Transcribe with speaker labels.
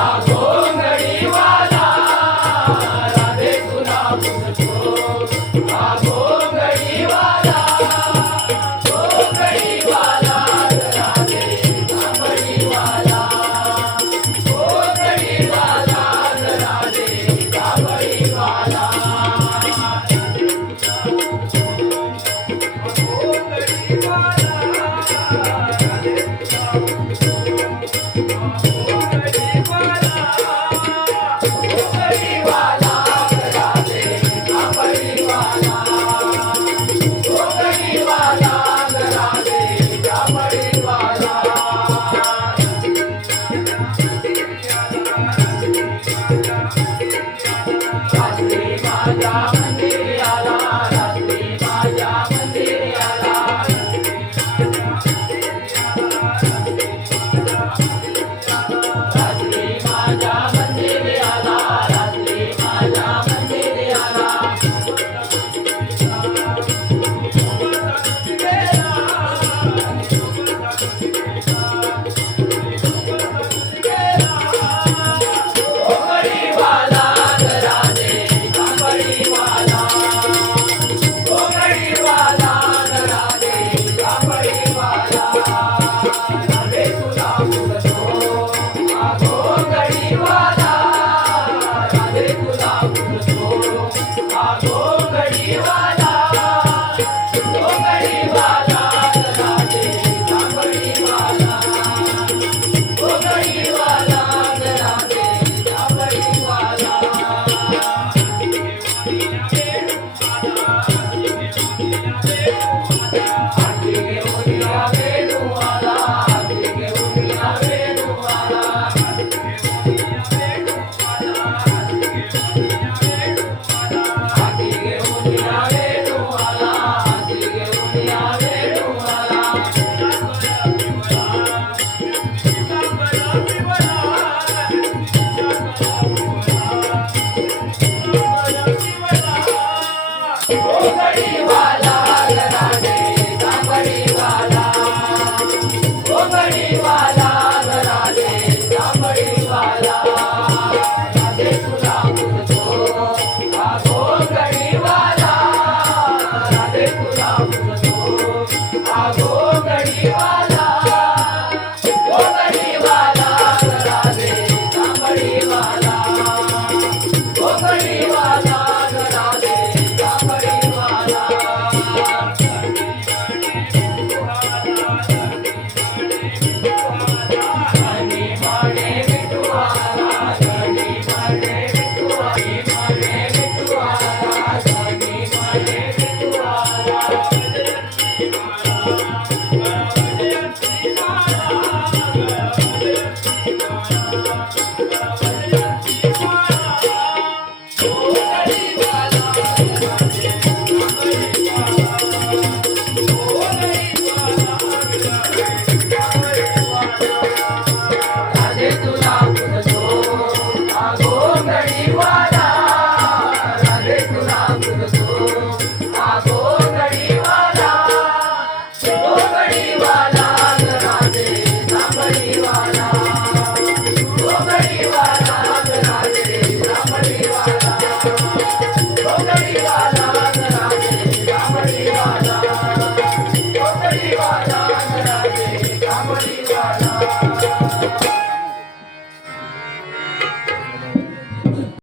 Speaker 1: Sagola. परिवाला Viva la